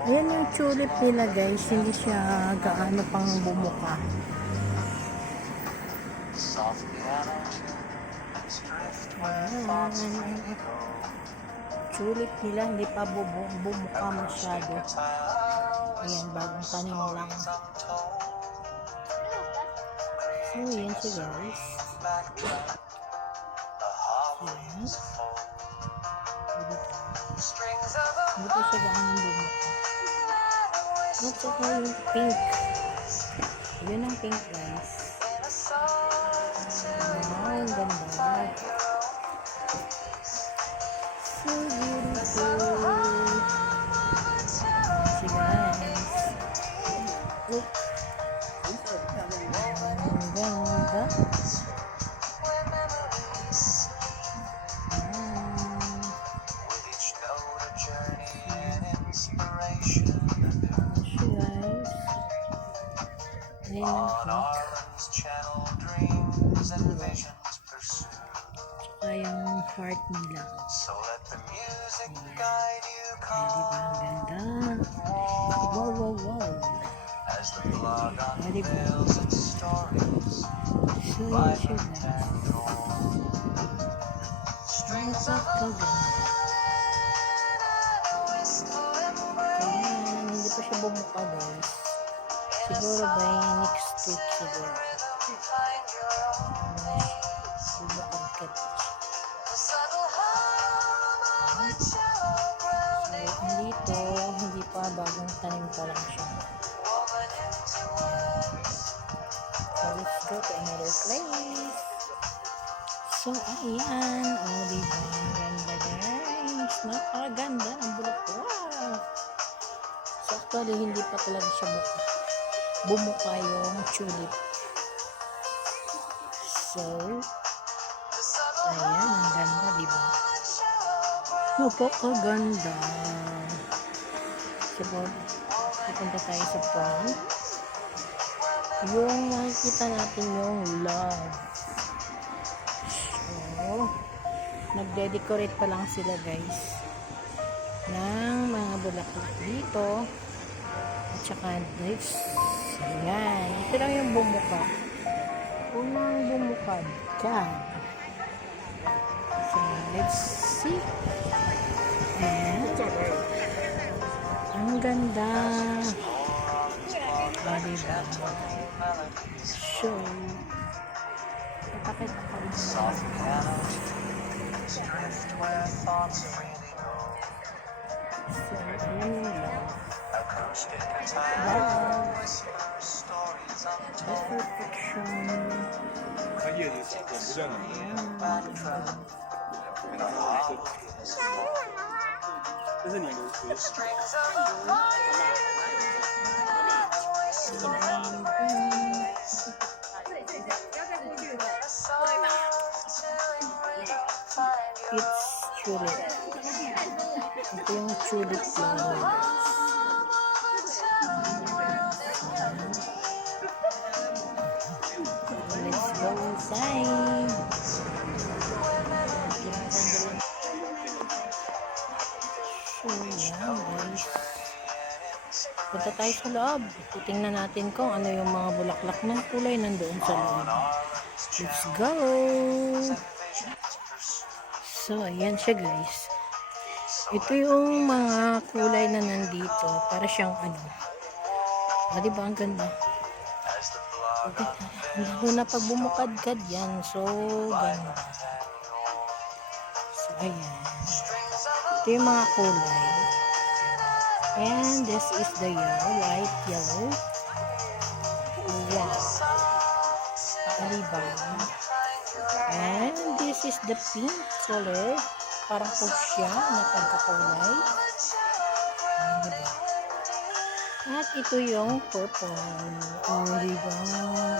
Ayan yung tulip nila guys, hindi siya gaano pang bumuka. Ayan. Tulip nila hindi pa bumuka masyado. Ayan, bagong tanim lang. So, yan siya guys. Ayan. Hindi pa siya gaano bumuka. At saka yung pink. Yun ang pink guys. Wow, ang ganda. So beautiful. Si guys. Look. Ang ganda. Tsaka yung heart nila. Ayan. Diba ang ganda? Wow, wow, wow. Diba? So, yun siya guys. Napakaganda. Ayan, hindi pa siya bumuka guys. Siguro by next week siguro. Bumukagkat. So, dito, hindi pa, bagong tanim pa lang siya. So, let's go to another place. So, ayan. Oh, diba? Ang ganda guys. Napakaganda ang bulok. Wow! So, actually, hindi pa talaga siya bumuka yung tulip. So, ayan, ang ganda, diba? Napakaganda. So, pupunta tayo sa front. Yung makikita natin yung love. So, nagde-decorate pa lang sila guys ng mga bulaklak dito. At saka this. Ayan. Ito lang yung bumuka. Unang bumukad. God. So, let's see. Ayan. Ang ganda. Diba? So, patakit ako rin. So, ayan yung love. Wow. That's perfection. It's tulip. Ito yung tulip flowers. Let's go inside. So, yan guys. Punta tayo sa loob. Titingnan natin kung ano yung mga bulaklak ng kulay nandoon sa loob. Let's go! So, ayan siya guys. Ito yung mga kulay na nandito. Para siyang ano. Diba ang ganda? Lalo na pag bumukadkad yan. So, ganda. So, ayan. Ito yung mga kulay. And this is the yellow, light yellow. Wow. Diba? And this is the pink color. Parang fuchsia na pagkakulay. Diba? At ito yung purple. Oh, diba?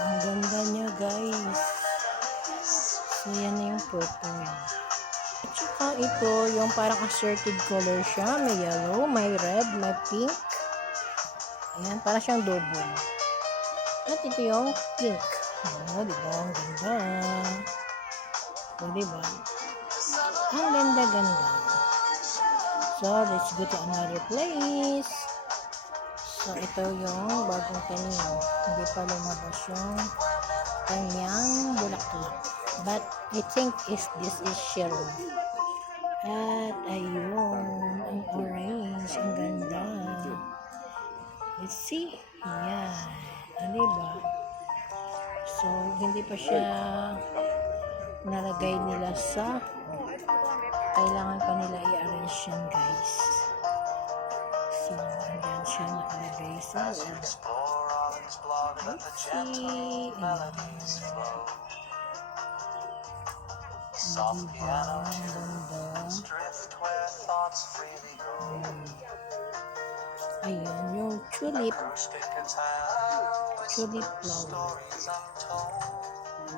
Ang ganda niya, guys. So, yan na yung purple. At saka ito, yung parang assorted color siya. May yellow, may red, may pink. Ayan, parang siyang double. At ito yung pink. Oh, diba? Ang ganda. So, diba? Ang ganda-ganda. So, let's go to another place. So, ito yung bagong tanim. Hindi pa lumabas yung kanyang bulaklak. But, I think this is Cheryl. At, ayun, ang orange, ang ganda. Let's see. Yan. Diba? So, hindi pa siya nalagay nila sa kailangan pa nila i-arrange yan, guys. So, andyan siya nakalagay sa let's see. Ayan. Diba? Ang ganda. Ayan, yung tulip flower.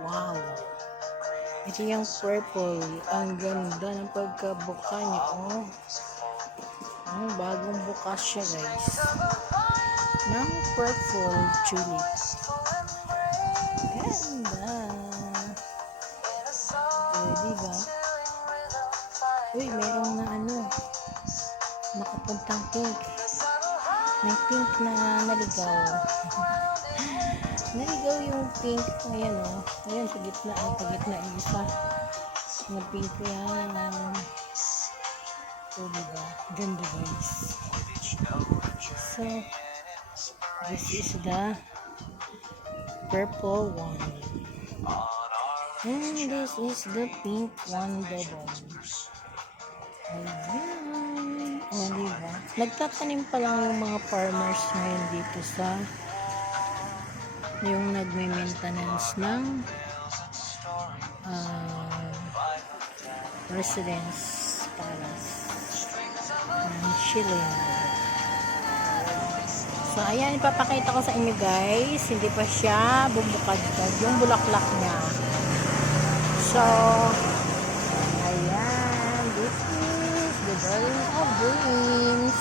Wow! Ito yung purple. Ang ganda ng pagkabuka niya. Oh. Bagong bukas siya, guys. Ng purple tulip. Ganda. Diba? Uy, mayroong na nakapuntang pink. May pink na naligaw. Naligaw yung pink. Ayan o. Ayan, sa gitna. Sa gitna yung isa. Na pink yan. So, diba? Ganda, guys. So, this is the purple one. And this is the pink one double. Ayan. O, diba? Nagtatanim pa lang yung mga farmers ngayon dito sa yung nagme-maintenance ng residence palace ng Chile. So, ayan, ipapakita ko sa inyo, guys. Hindi pa siya bubukad-kad yung bulaklak niya. So, ayan, this is the Garden of Dreams.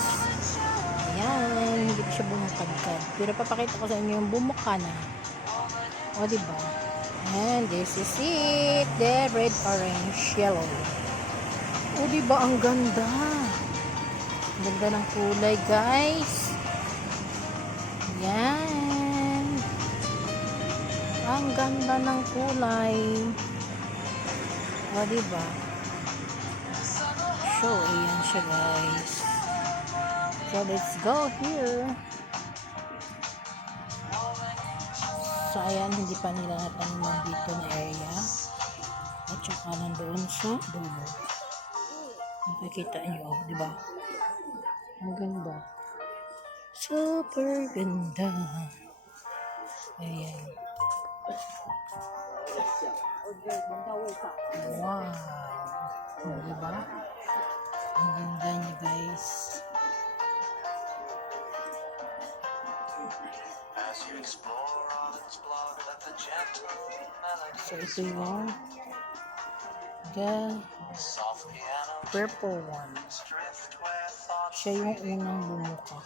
Ayan, hindi pa siya bumukad-kad. Pero papakita ko sa inyo yung bumuka na. O, diba? And this is it. The red, orange, yellow. O, diba? Ang ganda. Ang ganda ng kulay, guys. Yan. Ang ganda ng kulay. O, diba? So, ayan siya, guys. So, let's go here. So, ayan, hindi pa nila nataniman dito na area. At saka nandoon sa dulo. Makikita nyo, di ba? Ang ganda. Super ganda. Ayan. Wow. Di ba? Ang ganda niya, guys. So, ito yung the purple one. Siya yung unang bumuka.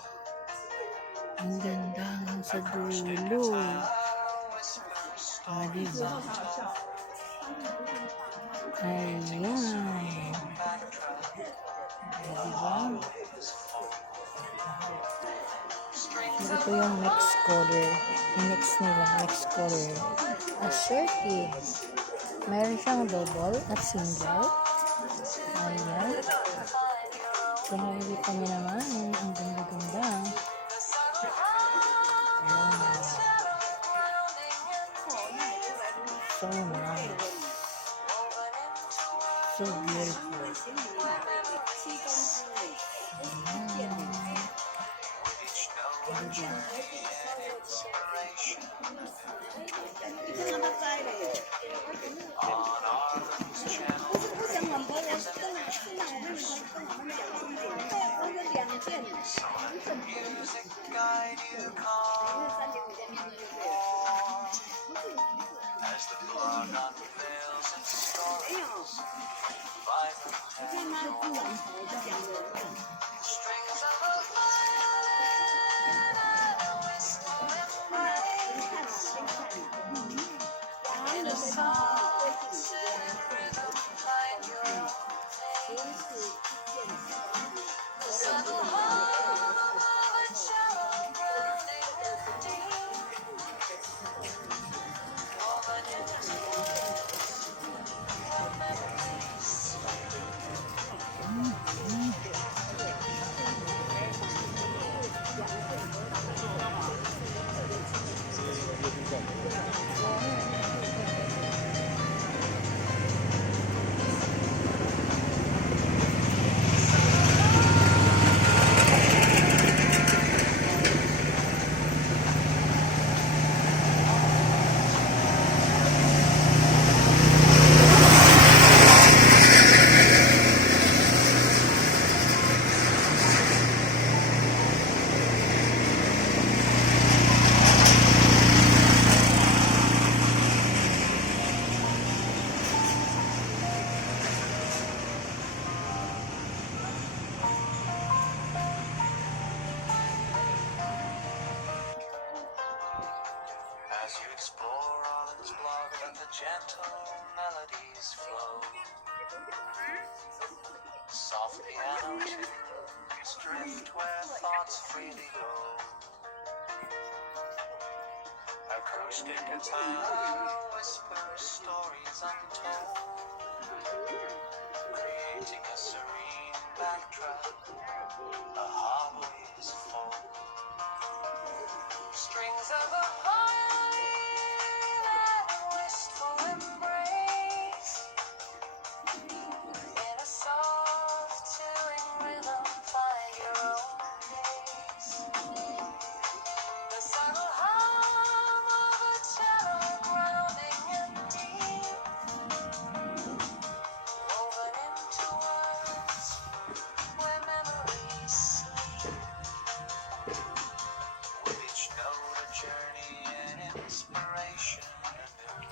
Ang ganda sa dulo. Diba? Ayan. Diba? So, ito yung next color. Yung next nila, next color. Assertive. Mayroon siyang double at single. Ayan. So, nakikita niyo naman. Ang ganda-ganda. Wow. So nice. So beautiful. Gentle melodies flow, soft piano tunes drift where thoughts freely go. Acoustic guitar whispers stories untold, creating a serene backdrop, a harmony's fold. Strings of a violin and a wistful embrace, in a soft chilling rhythm find your own pace. The subtle hum of a cello grounding and deep, woven into words where memories sleep. With each note a journey and inspiration anew.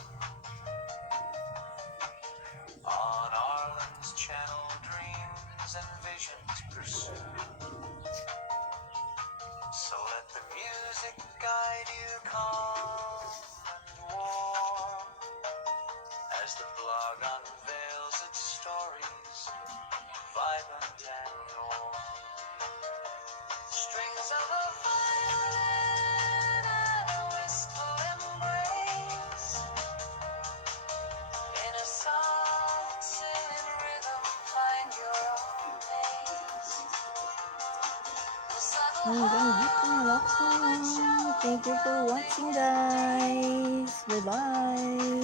On Arlen's channel dreams and visions pursue. So let the music guide you calm and warm, as the blog unveils its stories, vibrant and warm. Strings of a violin and a wistful embrace, in a soft singing rhythm find your own pace. The subtle Hanggang dito na lang. Thank you for watching, guys. Bye-bye.